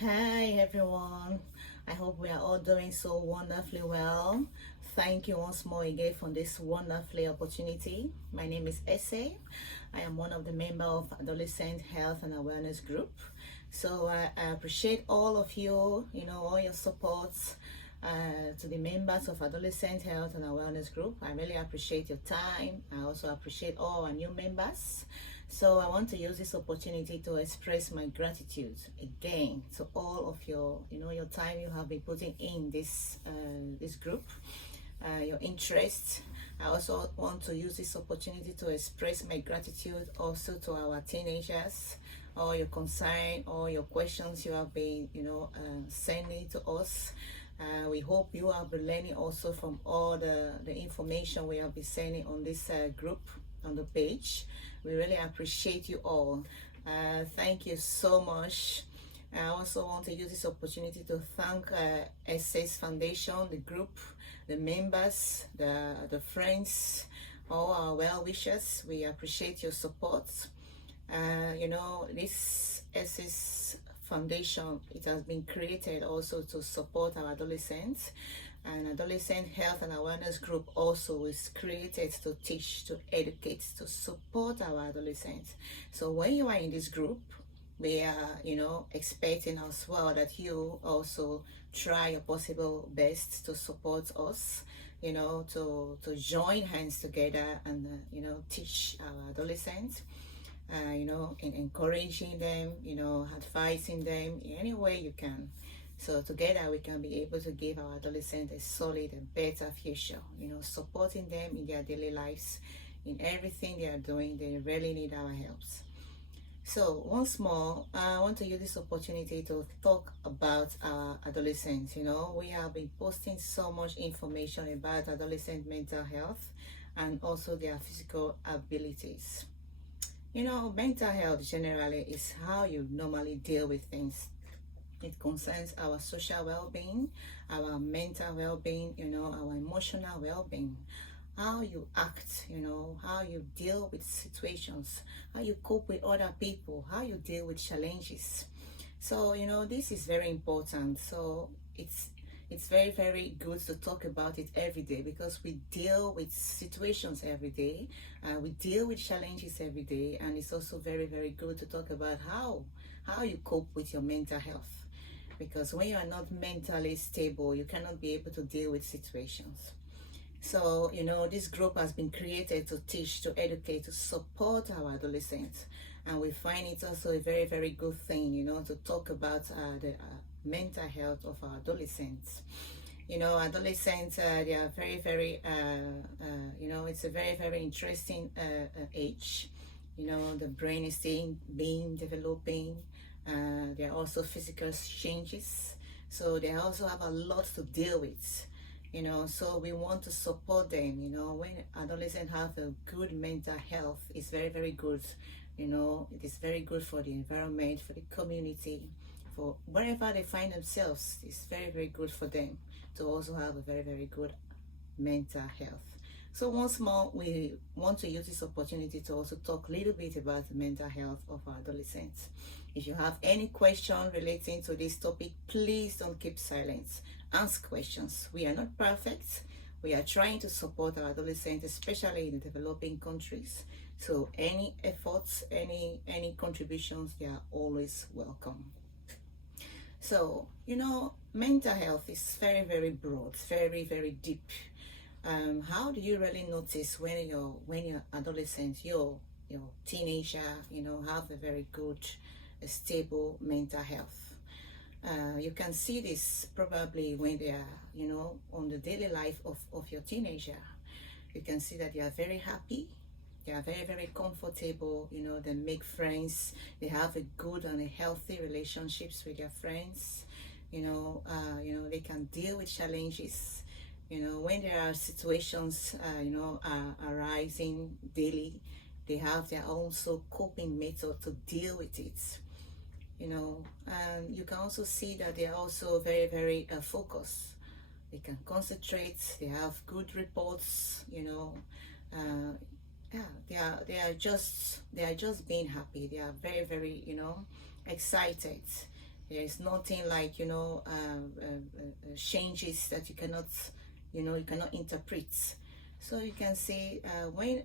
Hi everyone. I hope we are all doing so wonderfully well. Thank you once more again for this wonderful opportunity. My name is Ese. I am one of the members of Adolescent Health and Awareness Group. So I appreciate all of you, all your supports to the members of Adolescent Health and Awareness Group. I really appreciate your time. I also appreciate all our new members. So I want to use this opportunity to express my gratitude again to all of your time you have been putting in this group, your interest. I also want to use this opportunity to express my gratitude also to our teenagers, all your concern, all your questions you have been, sending to us. We hope you have been learning also from all the information we have been sending on this group on the page. We really appreciate you all. Thank you so much. I also want to use this opportunity to thank SS Foundation, the group, the members, the friends, all our well wishers. We appreciate your support. This SS Foundation, it has been created also to support our adolescents. An adolescent health and awareness group also is created to teach, to educate, to support our adolescents. So when you are in this group, we are, expecting as well that you also try your possible best to support us, to join hands together and, teach our adolescents. In encouraging them, advising them in any way you can. So together we can be able to give our adolescents a solid and better future, supporting them in their daily lives, in everything they are doing. They really need our help. So once more, I want to use this opportunity to talk about our adolescents. We have been posting so much information about adolescent mental health and also their physical abilities. Mental health generally is how you normally deal with things. It concerns our social well-being, our mental well-being, our emotional well-being, how you act, how you deal with situations, how you cope with other people, how you deal with challenges. So, this is very important. So it's very, very good to talk about it every day because we deal with situations every day. We deal with challenges every day, and it's also very, very good to talk about how you cope with your mental health. Because when you are not mentally stable, you cannot be able to deal with situations. So, this group has been created to teach, to educate, to support our adolescents. And we find it also a very, very good thing, to talk about the mental health of our adolescents. Adolescents, they are very, very, it's a very, very interesting age. The brain is still being developing. There are also physical changes. So they also have a lot to deal with. So we want to support them. When adolescents have a good mental health, it's very, very good. It is very good for the environment, for the community, for wherever they find themselves. It's very, very good for them to also have a very, very good mental health. So once more, we want to use this opportunity to also talk a little bit about the mental health of our adolescents. If you have any question relating to this topic, please don't keep silent. Ask questions. We are not perfect. We are trying to support our adolescents, especially in developing countries. So any efforts, any contributions, they are always welcome. So, mental health is very, very broad, very, very deep. How do you really notice when you're adolescent, you're teenager, have a very good, stable mental health? You can see this probably when they are, on the daily life of your teenager. You can see that they are very happy. They are very, very comfortable. They make friends. They have a good and a healthy relationships with their friends. They can deal with challenges. When there are situations, arising daily, they have their own coping method to deal with it. And you can also see that they are also very, very focused. They can concentrate. They have good reports. Yeah, they are just being happy. They are very, very excited. There is nothing like, changes that you cannot interpret. So you can say when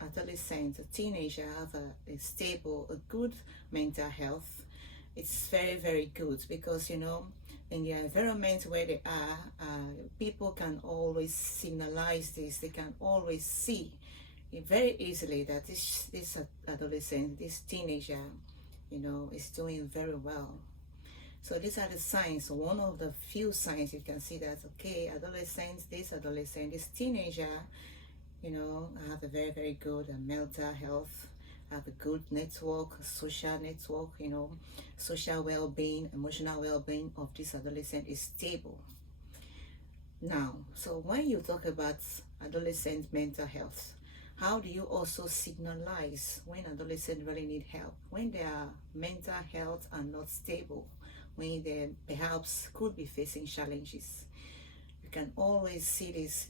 adolescent, a teenager have a stable, a good mental health, it's very, very good because, in the environment where they are, people can always signalize this. They can always see very easily that this adolescent, this teenager, is doing very well. So these are the signs. One of the few signs you can see that, okay, this adolescent, this teenager, have a very, very good mental health, have a good network, a social network, social well-being, emotional well-being of this adolescent is stable. Now, so when you talk about adolescent mental health, how do you also signalize when adolescents really need help, when their mental health are not stable, when they perhaps could be facing challenges? You can always see this,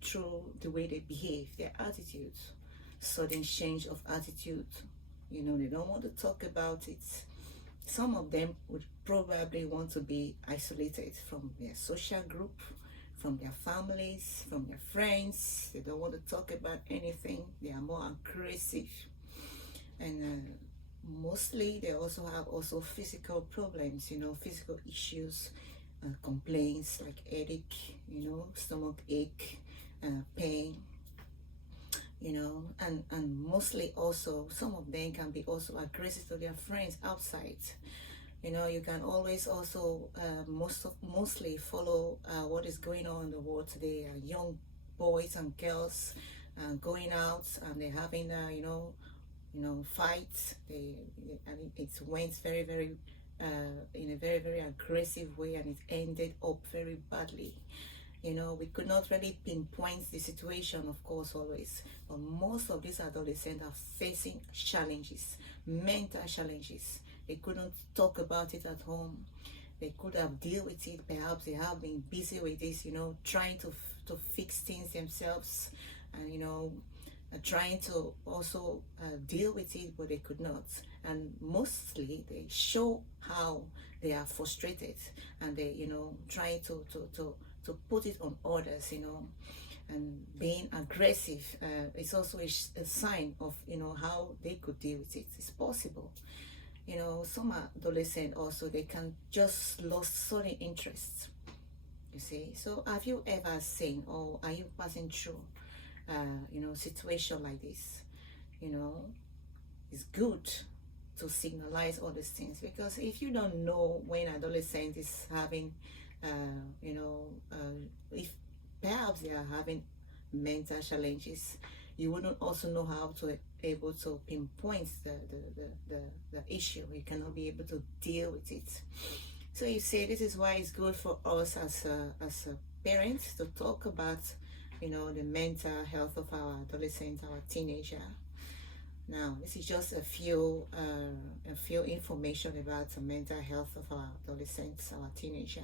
through the way they behave, their attitude, sudden change of attitude. They don't want to talk about it. Some of them would probably want to be isolated from their social group, from their families, from their friends. They don't want to talk about anything. They are more aggressive. And mostly they also have physical problems, physical issues, complaints like headache, stomach ache, pain, and mostly also some of them can be also aggressive to their friends outside. You can always also mostly follow what is going on in the world today. Young boys and girls going out and they're having fights. And it went very, very in a very, very aggressive way, and it ended up very badly. We could not really pinpoint the situation, of course, always, but most of these adolescents are facing challenges, mental challenges. They couldn't talk about it at home. They could have dealt with it. Perhaps they have been busy with this, trying to fix things themselves, and trying to also deal with it, but they could not. And mostly they show how they are frustrated, and they, trying to put it on others, and being aggressive is also a sign of, how they could deal with it. It's possible. Some adolescents also, they can just lose sudden interest, you see. So have you ever seen, or are you passing through situation like this? It's good to signalize all these things, because if you don't know when adolescent is having if perhaps they are having mental challenges, you wouldn't also know how to able to pinpoint the issue. You cannot be able to deal with it. So you see, this is why it's good for us as a parents to talk about the mental health of our adolescent, our teenager. Now, this is just a few information about the mental health of our adolescents, our teenagers.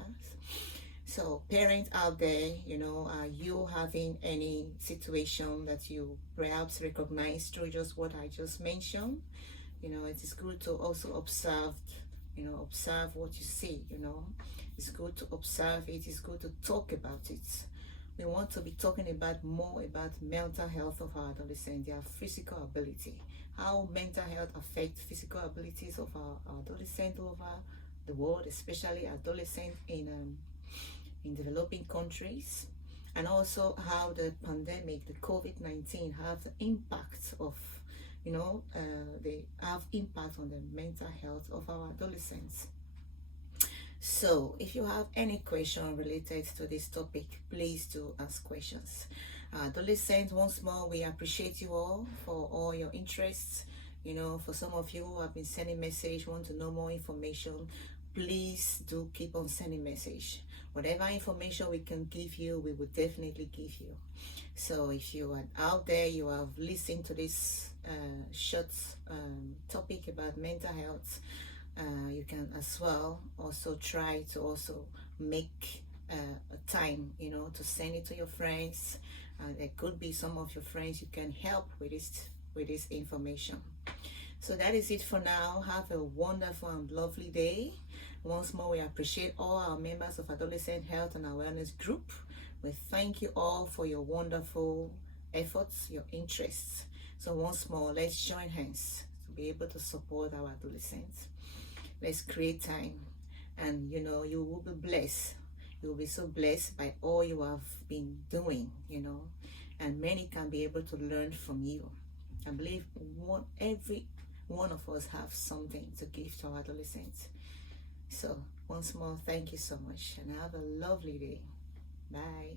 So, parents out there, are you having any situation that you perhaps recognize through just what I just mentioned? It is good to also observe what you see. It's good to observe it. It's good to talk about it. We want to be talking about more about mental health of our adolescents, their physical ability, how mental health affects physical abilities of our adolescents over the world, especially adolescents in developing countries, and also how the pandemic, the COVID-19, have the impact of, they have impact on the mental health of our adolescents. So if you have any question related to this topic, please do ask questions. Adolescents, once more, we appreciate you all for all your interests. For some of you who have been sending message, want to know more information, please do keep on sending message. Whatever information we can give you, we will definitely give you. So if you are out there, you have listened to this short topic about mental health, you can as well also try to also make a time, to send it to your friends. There could be some of your friends you can help with this information. So that is it for now. Have a wonderful and lovely day. Once more, we appreciate all our members of Adolescent Health and Awareness Group. We thank you all for your wonderful efforts, your interests. So once more, let's join hands to be able to support our adolescents. Let's create time, and you will be blessed. You will be so blessed by all you have been doing, and many can be able to learn from you. I believe every one of us have something to give to our adolescents. So once more, thank you so much, and have a lovely day. Bye.